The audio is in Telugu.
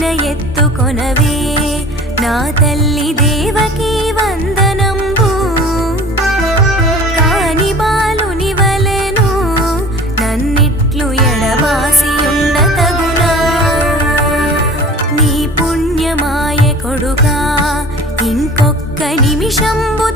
పైన ఎత్తుకొనవే నా తల్లి దేవకీ వందనంబు. కాని బాలుని వలెను నన్నిట్లు ఎడబాసి ఉండతగునా. నీ పుణ్యమాయ కొడుకా ఇంకొక్క నిమిషంబు